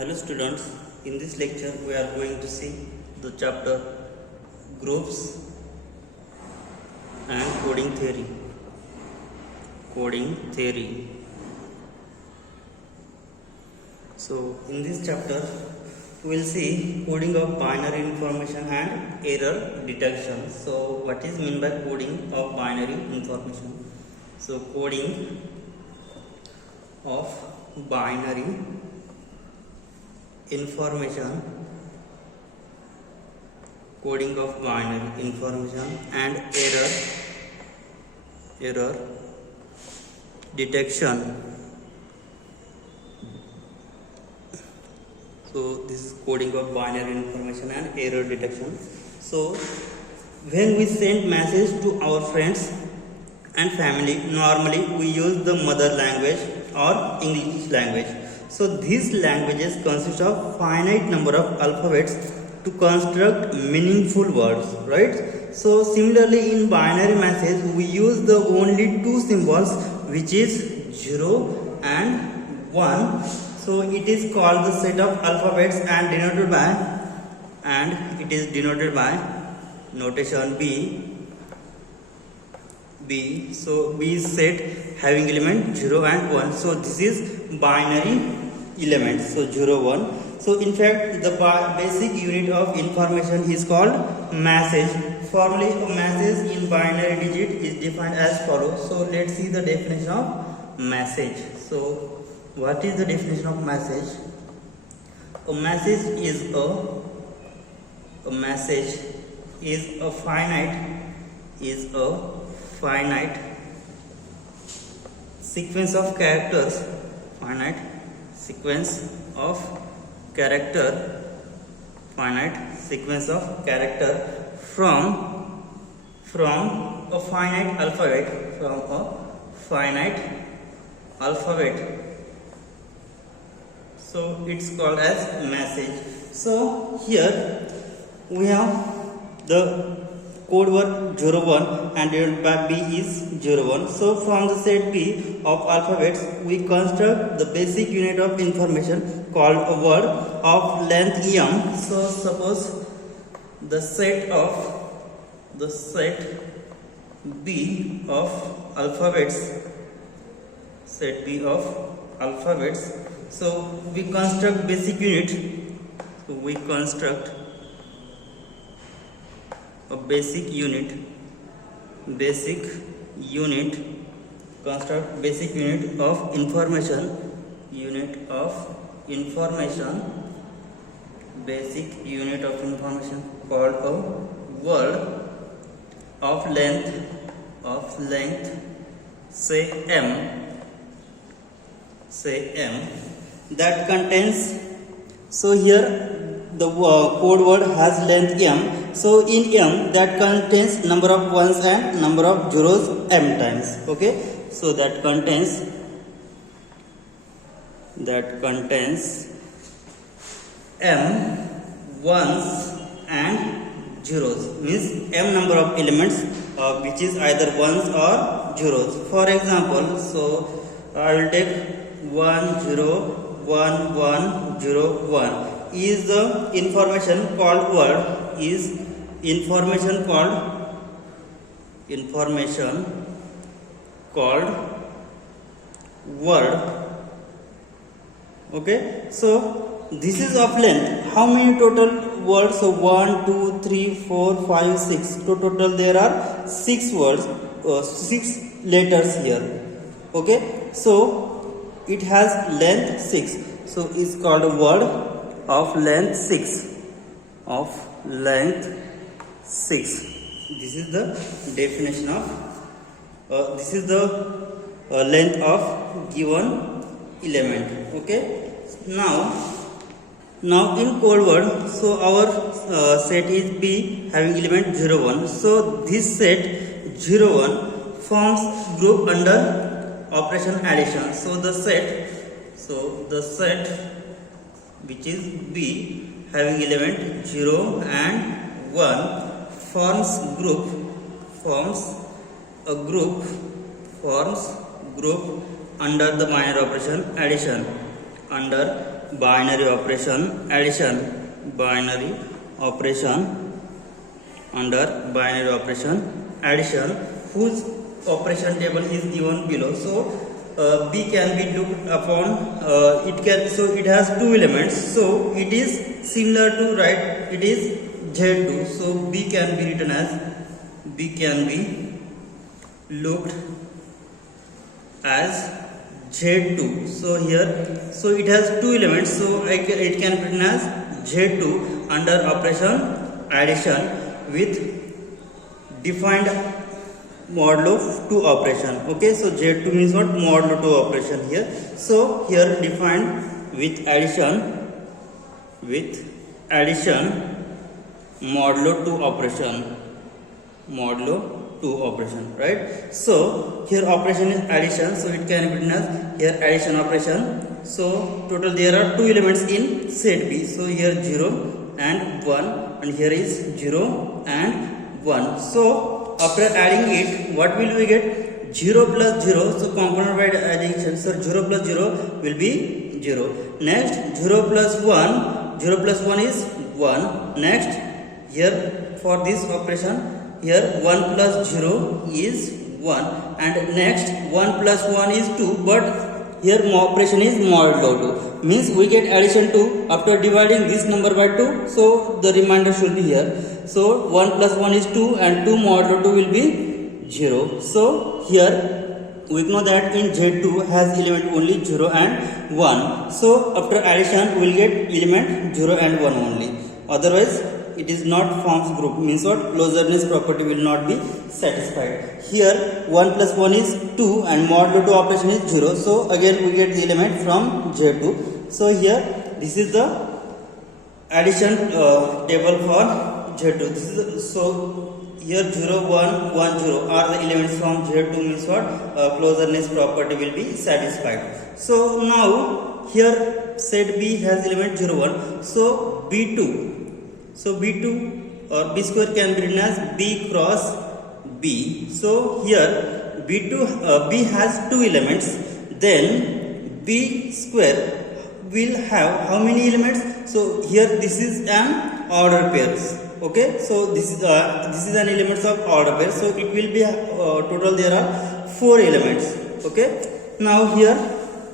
Hello students, in this lecture we are going to see the chapter groups and coding theory. So in this chapter we will see coding of binary information and error detection. So what is meant by coding of binary information? So coding of binary information and error detection. So this is coding of binary information and error detection. So when we send message to our friends and family, normally we use the mother language or English language. So these languages consist of finite number of alphabets to construct meaningful words, right? So similarly in binary message we use the only two symbols, which is 0 and 1. So it is called the set of alphabets and it is denoted by notation B. So B is set having element 0 and 1. So this is binary elements, so 0 1. So in fact the basic unit of information is called message. Formally a message in binary digit is defined as follows. So let's see the definition of message. So what is the definition of message? A message is a finite sequence of characters, from a finite alphabet, so it's called as message. So here we have the code word 01 and divided by B is 01. So from the set B of alphabets we construct the basic unit of information called a word of length m. So suppose the set B of alphabets, so we construct basic unit. So we construct a basic unit of information called a word of length say m that contains. So here the code word has length m. So in m that contains number of ones and number of zeros m times. Okay, so that contains m ones and zeros, means m number of elements which is either ones or zeros. For example, so I will take 1 0 1 1 0 1 is the information called word, Okay, so this is of length. How many total words? So 1 2 3 4 5 6. So total there are 6 words, 6 letters here. Okay, so it has length 6. So it's called a word of length 6. This is the definition of this is the length of given element. Okay, now in code word, so our set is B having element 0 1. So this set 0 1 forms group under operation addition. So the set which is B having element 0 and 1 forms a group under the minor operation addition. binary operation addition, binary operation, under binary operation addition, whose operation table is given below. So B can be looked upon, it has two elements, so it is similar to right, it is Z2, so B can be written as, B can be looked as Z2. So here, so it has two elements, so it can be written as Z2 under operation addition with defined modulo 2 operation. Okay, so Z2 means what? Modulo 2 operation here. So here defined with addition modulo 2 operation, modulo 2 operation, right? So here operation is addition, so it can be written as here addition operation. So total there are two elements in set B, so here 0 and 1, and here is 0 and 1. So after adding it, what will we get? 0 plus 0, so component by addition, so 0 plus 0 will be 0. Next 0 plus 1, 0 plus 1 is 1. Next here for this operation, here 1 plus 0 is 1, and next 1 plus 1 is 2, but here operation is modulo 2, means we get addition 2 after dividing this number by 2, so the remainder should be here. So 1 plus 1 is 2 and 2 modulo 2 will be 0. So here we know that in Z2 has element only 0 and 1. So after addition we will get element 0 and 1 only. Otherwise it is not forms group, means what? Closedness property will not be satisfied. Here 1 plus 1 is 2 and modulo 2 operation is 0. So again we get the element from Z2. So here this is the addition table for Z2. This is so here 0 1 1 0 are the elements from Z2, means what? Closedness property will be satisfied. So now here set B has element 0 1. So B2, so B2 or B square can be written as B cross B. So here B2 B has two elements, then B square will have how many elements? So here this is an order pairs. Okay, so this is an elements of order pair, so it will be total there are 4 elements. Okay, now here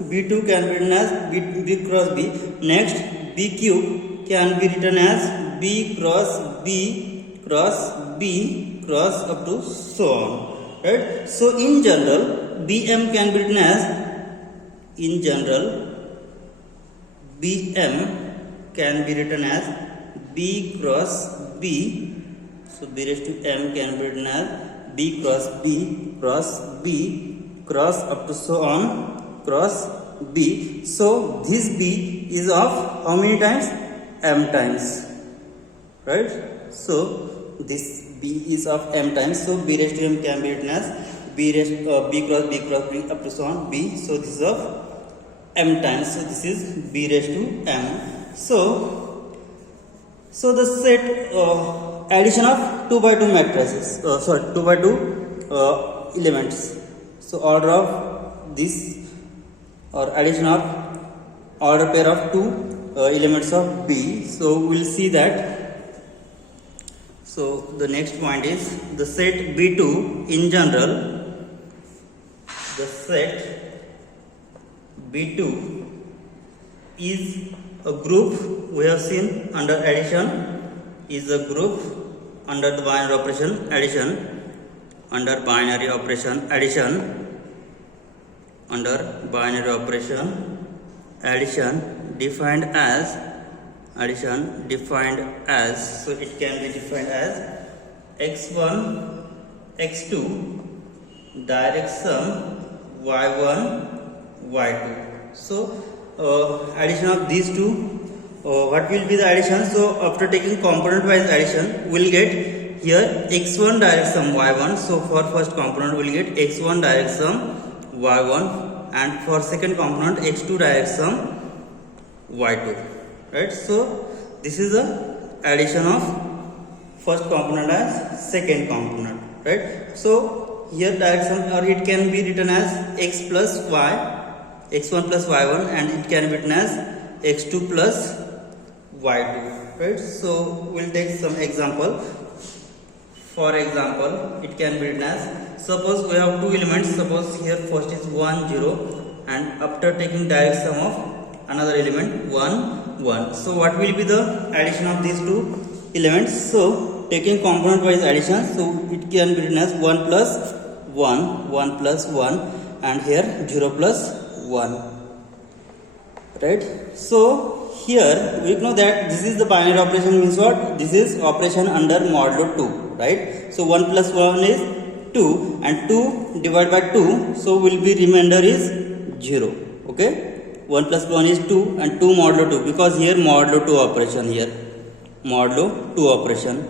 B2 can be written as B cross B. Next B cube can be written as B cross B cross B cross up to so on, right? So in general BM can be written as, in general BM can be written as B cross B, so B raised to M can be written as B cross B cross B cross up to so on cross B. So this B is of how many times? M times, right? So this B is of M times, so B raised to M can be written as B cross B up to so on B. So this is of M times, so this is B raised to M. So the set addition of 2 by 2 matrices, 2 by 2 elements. So order of this, or addition of order pair of 2 elements of B. So we'll see that. So the next point is the set B2 in general. The set B2 is a group, we have seen under addition, is a group under the binary operation addition, under binary operation addition, under binary operation addition defined as, addition defined as, so it can be defined as x1 x2 direct sum y1 y2. So addition of these two, what will be the addition? So after taking component wise addition, we'll get here x1 direct sum y1. So for first component we'll get x1 direct sum y1, and for second component x2 direct sum y2, right? So this is the addition of first component as second component, right? So here direct sum, or it can be written as x plus y, x1 plus y1, and it can be written as x2 plus y2, right? So we'll take some example. For example, it can be written as, suppose we have two elements. Suppose here first is 1 0, and after taking direct sum of another element 1 1. So what will be the addition of these two elements? So taking component wise addition, so it can be written as 1 plus 1, 1 plus 1, and here 0 plus 1, right? So here we know that this is the binary operation, means what? This is operation under modulo 2, right? So 1 plus 1 is 2, and 2 divided by 2, so will be remainder is 0. Okay, 1 plus 1 is 2, and 2 modulo 2, because here modulo 2 operation, here modulo 2 operation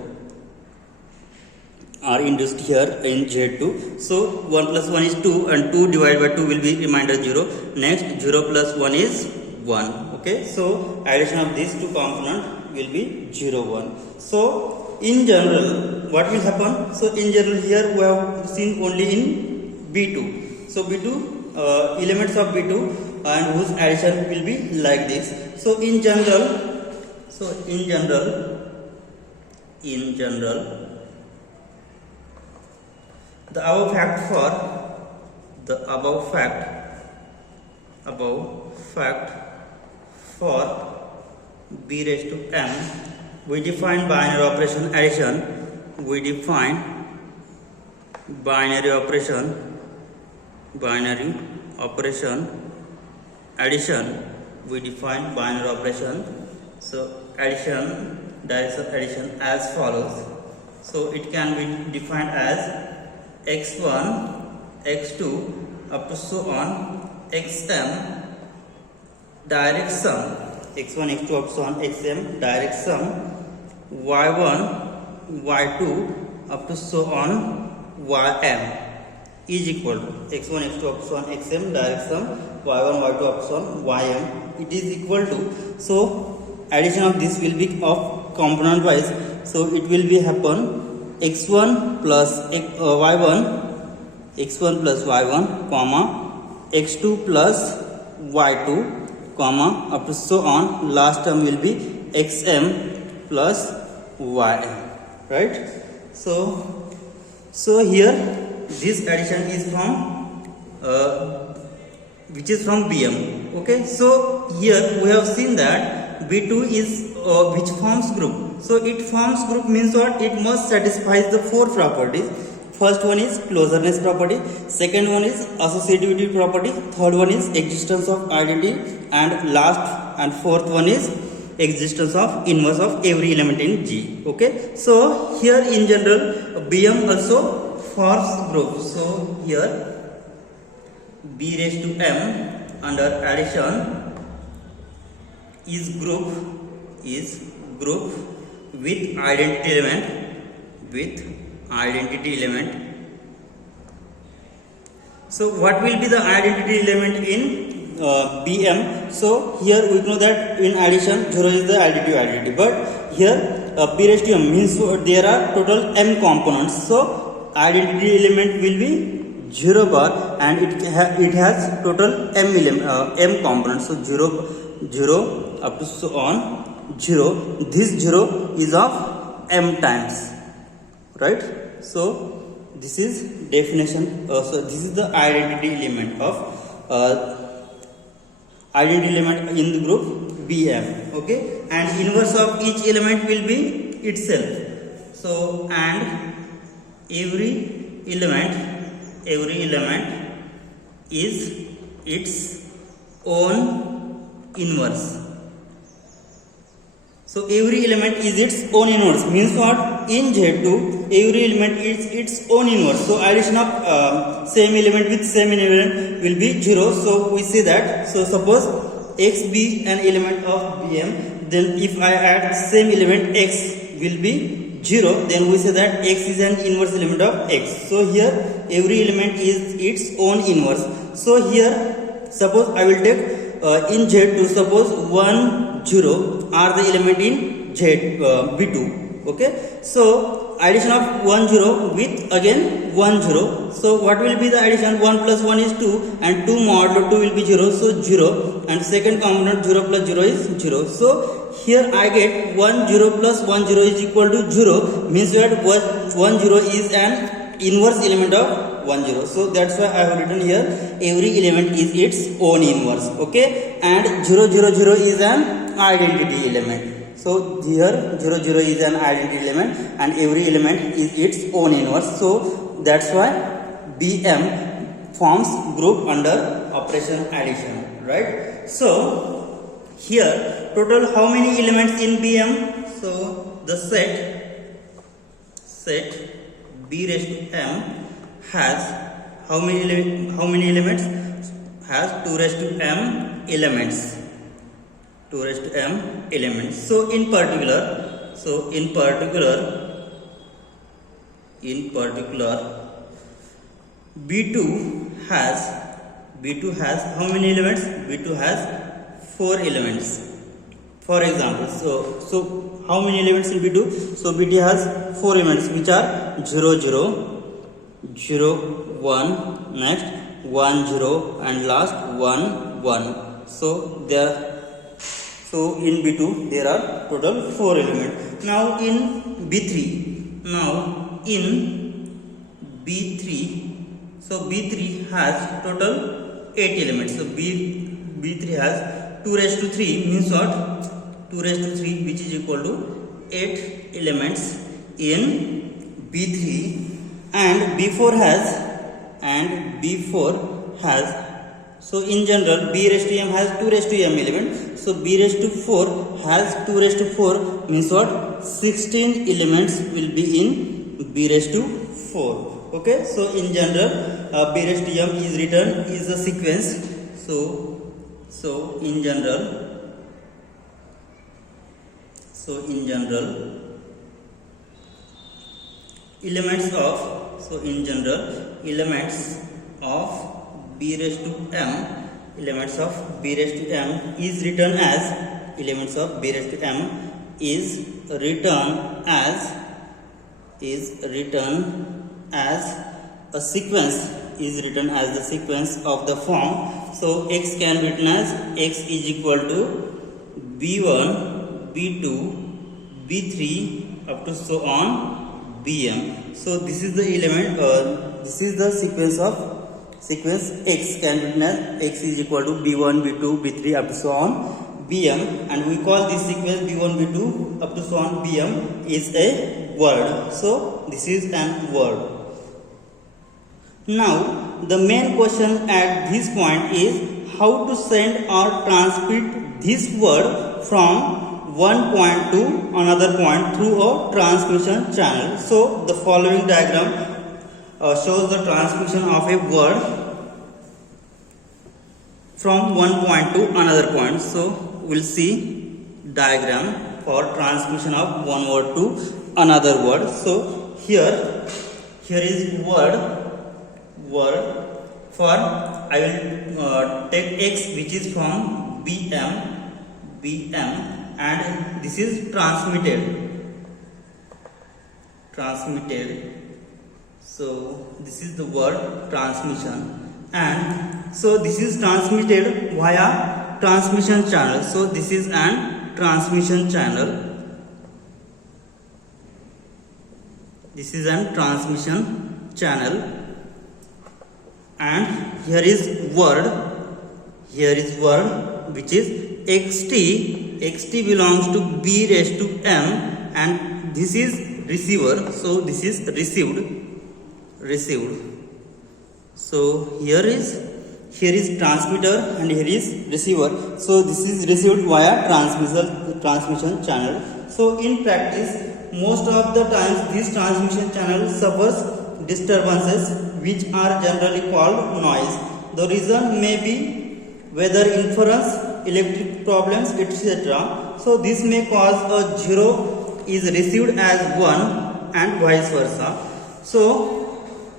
are induced here in Z2. So 1 plus 1 is 2, and 2 divided by 2 will be remainder 0. Next 0 plus 1 is 1. Okay, so addition of these two components will be 0 1. So in general what will happen? So in general here we have seen only in B2. So B2 elements of B2 and whose addition will be like this. So in general the above fact for b raised to m, we define binary operation addition. We define binary operation addition. We define binary operation. So addition, direct addition as follows. So it can be defined as x1 x2 up to so on xm direct sum, x1 x2 up to so on xm direct sum, y1 y2 up to so on ym is equal to x1 x2 up to so on xm direct sum, y1 y2 up to so on ym. It is equal to, so addition of this will be of component wise. So it will be happen x1 plus y1 comma x2 plus y2 comma up to so on, last term will be xm plus ym, right? So here this addition is from which is from Bm. Okay, so here we have seen that B2 is which forms group. So it forms group means what? It must satisfy the four properties. First one is closeness property, second one is associativity property, third one is existence of identity, and last and fourth one is existence of inverse of every element in G. Okay, so here in general Bm also forms group. So here b raised to m under addition is group with identity element. So what will be the identity element in Bm? So here we know that in addition 0 is the additive, but here b raised to m means there are total m components. So identity element will be 0 bar, and it has total m components. So 0 up to so on 0. This 0 is of m times, right? So this is definition. So this is the identity element in the group Bm. Okay, and inverse of each element will be itself. So and every element is its own inverse. So every element is its own inverse means what? In Z2 every element is its own inverse. So addition of same element with same element will be 0. So we say that, so suppose x be an element of Bm, then if I add same element x will be 0, then we say that x is an inverse element of x. So here every element is its own inverse. So here suppose I will take in Z2, suppose 1 0 are the element in B2. Okay, so addition of 1 0 with again 1 0. So what will be the addition? 1 plus 1 is 2 and 2 modulo 2 will be 0, so 0, and second component 0 plus 0 is 0. So here I get 1 0 plus 1 0 is equal to 0, means that 1 0 is an inverse element of 1 0. So that's why I have written here every element is its own inverse. Okay, and 0 0 0 is an identity element. So here 0 0 is an identity element and every element is its own inverse. So that's why BM forms group under operation addition, right? So here total how many elements in BM? So the set B raised to M has how many elements? Has 2 raised to M elements. 2 raised to M elements. So in particular B2 has how many elements? B2 has 4 elements. For example, so how many elements in B2? So B2 has 4 elements which are 0 0 0 1, next 1 0 and last 1 1. So in B2 there are total 4 elements. Now in B3, so B3 has total 8 elements. So B3 has 2 raised to 3 means what? 2 raised to 3 which is equal to 8 elements in B3, and B4 has so in general B raised to M has 2 raised to M element. So B raised to 4 has 2 raised to 4 means what? 16 elements will be in B raised to 4. Okay, so in general B raised to M is written is a sequence. So in general elements of B raised to M is written as a sequence, the sequence of the form. So X can be written as X is equal to B1 B2 B3 up to so on BM. So this is the element, this is the sequence X can be written as X is equal to B1 B2 B3 up to so on BM, and we call this sequence B1 B2 up to so on BM is a word. So this is an word. Now the main question at this point is how to send or transmit this word from one point to another point through a transmission channel. So the following diagram shows the transmission of a word from one point to another point. So we'll see diagram for transmission of one word to another word. So here is word for I will take X which is from BM and this is transmitted. So this is the word transmission, and so this is transmitted via transmission channel. So this is an transmission channel. And here is word which is xt belongs to B raised to M, and this is receiver. So this is received. So here is transmitter and here is receiver. So this is received via transmission channel. So in practice most of the times this transmission channel suffers disturbances which are generally called noise. The reason may be weather interference, electric problems, etc. So this may cause a 0 is received as 1 and vice versa. So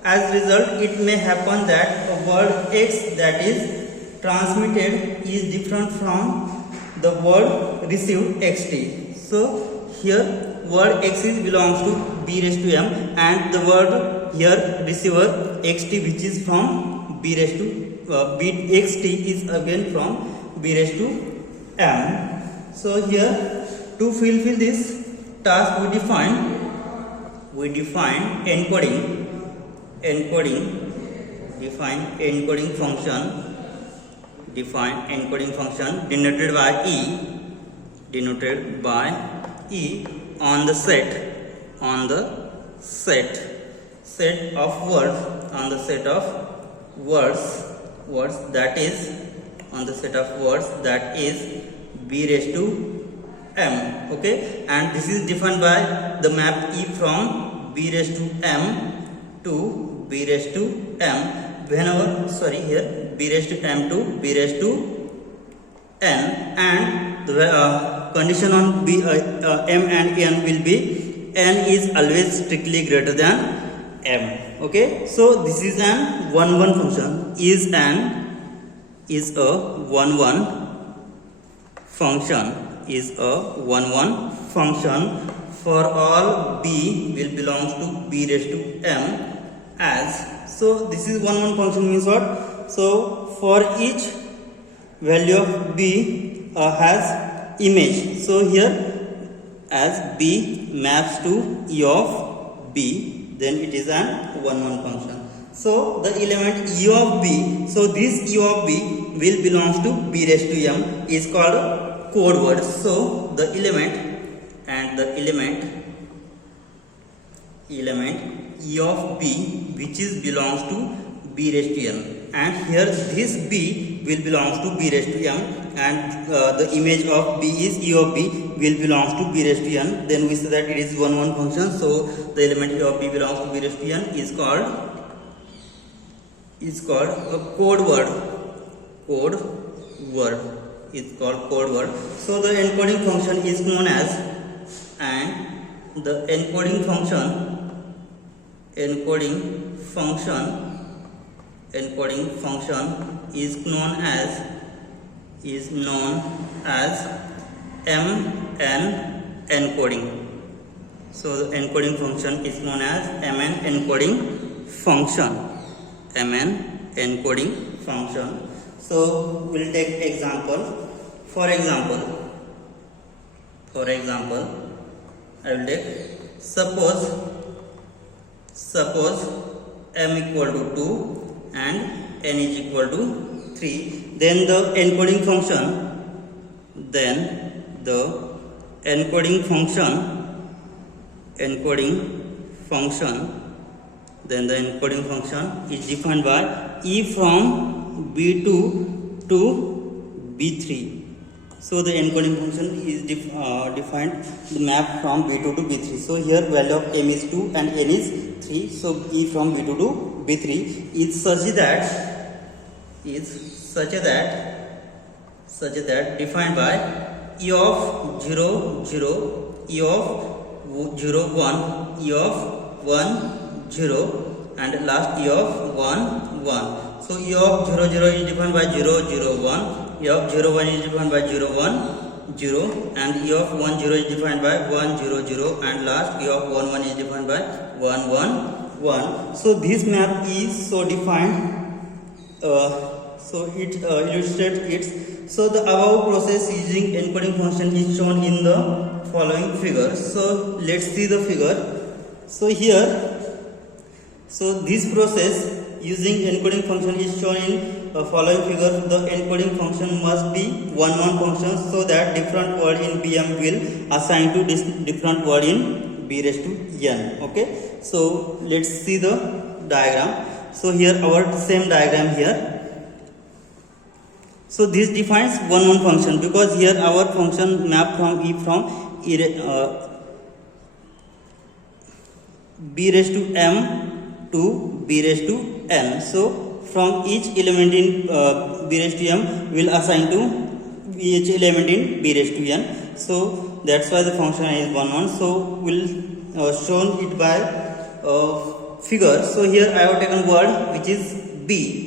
as result it may happen that a word X that is transmitted is different from the word received xt. So here word x is belongs to b raised to m, and the word here receiver xt which is from b raised to b xt is again from b raised to m. So here to fulfill this task we define encoding function denoted by e on the set of words that is b raised to m. Okay, and this is defined by the map e from b raised to m to b raised to m whenever here b raised to m to b raised to n, and the condition on m and n will be n is always strictly greater than m. Okay, so this is an 1-1 function, is a 1-1 function for all b will belongs to b raised to m as. So this is 1-1 function means what? So for each value of b has image. So here as b maps to e of b, then it is an 1-1 function. So the element e of b, so this e of b will belongs to b raised to m is called code word. So the element e of b which is belongs to b raised to m, and here this b will belongs to b raised to m, and the image of b is e of b will belongs to b raised to n. Then we say that it is 1-1 function. So the element e of b belongs to b raised to n is called a code word. It's called code word. So the encoding function is known as, and the encoding function is known as mn encoding. So the encoding function is known as mn encoding function. So we'll take example. For example, I will take suppose m equal to 2 and n is equal to 3. Then the encoding function is defined by e from b2 to b3. So the encoding function is defined the map from b2 to b3. So here value of m is 2 and n is 3. So e from b2 to b3 is such that defined by e of 0 0, e of 0 1, e of 1 0, and last e of 1 1. So e of 0 0 is defined by 0 0 1, e of 0 1 is defined by 0 1 0, and e of 1 0 is defined by 1 0 0, and last e of 1 1 is defined by 1 1 1. So this map is so defined. So it illustrates it. So the above process using encoding function is shown in the following figure. So let's see the figure. So here, so this process using encoding function is shown in following figure. The encoding function must be 1-1 function, so that different word in bm will assign to this different word in b raised to n. Okay, so let's see the diagram. So here our same diagram here. So this defines 1-1 function, because here our function map from b raised to m to b raised to n. So from each element in b raised to m will assign to each element in b raised to n. So that's why the function is 1-1. So we'll shown it by figure. So here I have taken word which is b.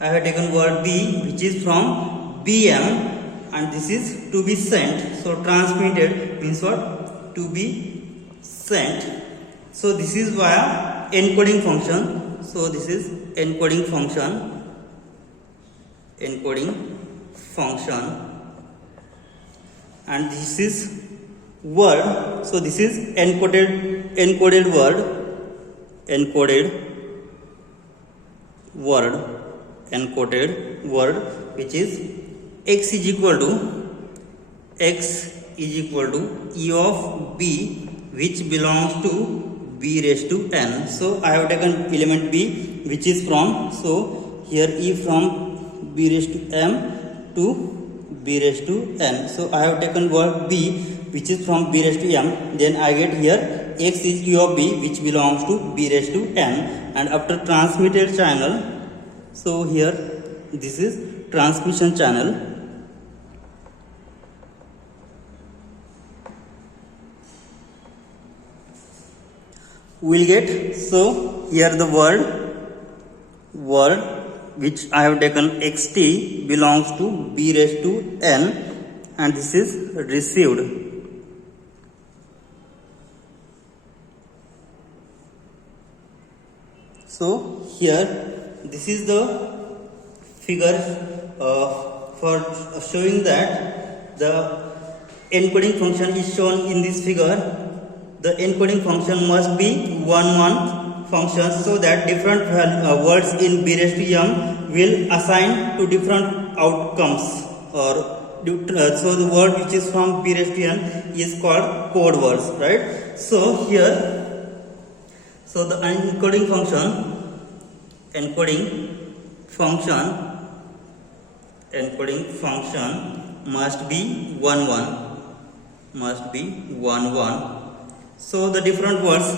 I have taken word b which is from bm, and this is to be sent. So transmitted means what? to be sent. So this is via encoding function. So this is encoding function, and this is word. So this is encoded word, which is x is equal to e of b, which belongs to b raised to n. So I have taken element b, which is from, so here e from b raised to m to b raised to n. So I have taken word b, which is from b raised to m. Then I get here x is e of b, which belongs to b raised to n. And after transmitted channel, so here this is transmission channel. We'll get, so here the word which I have taken xt belongs to b raised to n, and this is received. So here this is the figure for showing that the encoding function is shown in this figure. The encoding function must be 1 function, so that different words in b raised to m will assign to different outcomes, or so the word which is from b raised to n is called code words, right? So here, so the encoding function must be 1. So the different words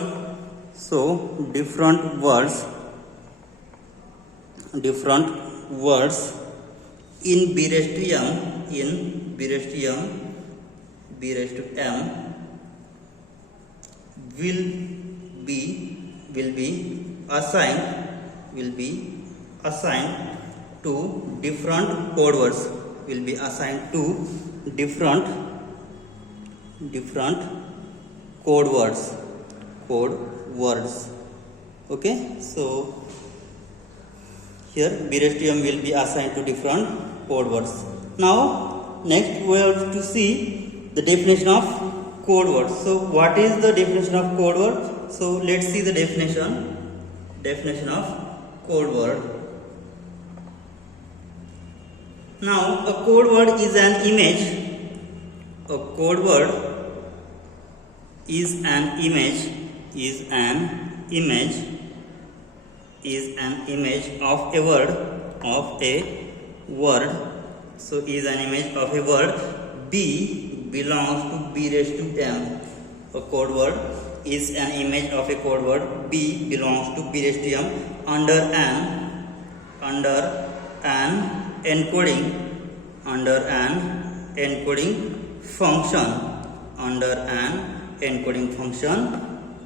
in b raised to m will be assigned to different code words, code words. Okay, so here b raised to m will be assigned to different code words. Now next we have to see the definition of code word. So what is the definition of code word? So let's see the definition of code word. Now a code word is an image. A code word is an image of a word. So is an image of a word b belongs to b raised to m. A code word is an image of a code word b belongs to b raised to m under an encoding function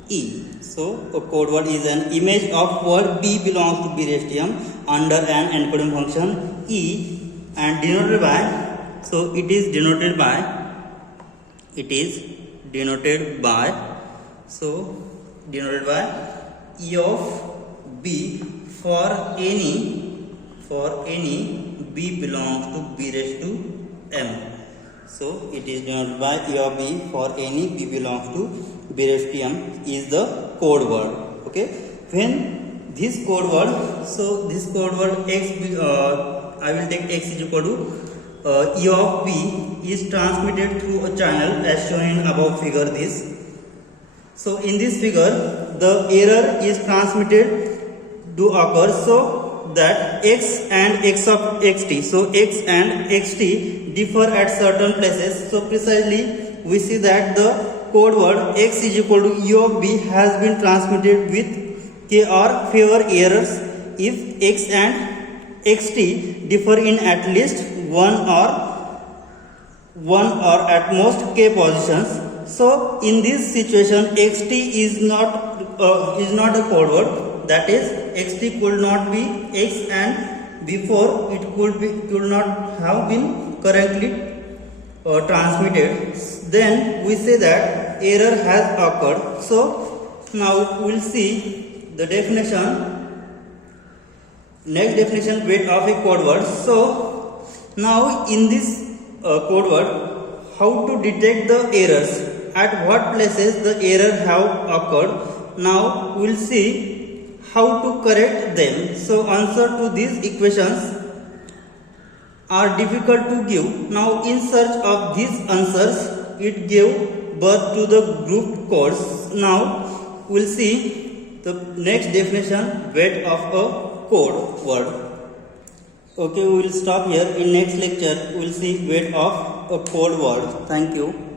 E. So a code word is an image of word b belongs to b raised to m under an encoding function E, and denoted by, so it is denoted by E of b for any b belongs to b raised to m. So it is denoted by E of b for any b belongs to b raised to m is the code word. Okay, when this code word, so this code word x, I will take x is equal to E of b is transmitted through a channel as shown in above figure this. So in this figure the error is transmitted to occur, so that x and x of xt, so x and xt differ at certain places. So precisely we see that the code word x is equal to E of b has been transmitted with k or fewer errors if x and xt differ in at least one or at most k positions. So in this situation xt is not a code word, that is xt could not be x, and before it could not have been correctly transmitted. Then we say that error has occurred. So now we will see the definition. Next definition, weight of a code word. So now in this code word, how to detect the errors, at what places the error have occurred. Now we will see how to correct them. So answer to these equations are difficult to give. Now in search of these answers, it gave birth to the group codes. Now we will see the next definition, weight of a code word. Okay, we will stop here. In next lecture, we will see weight of a code word. Thank you.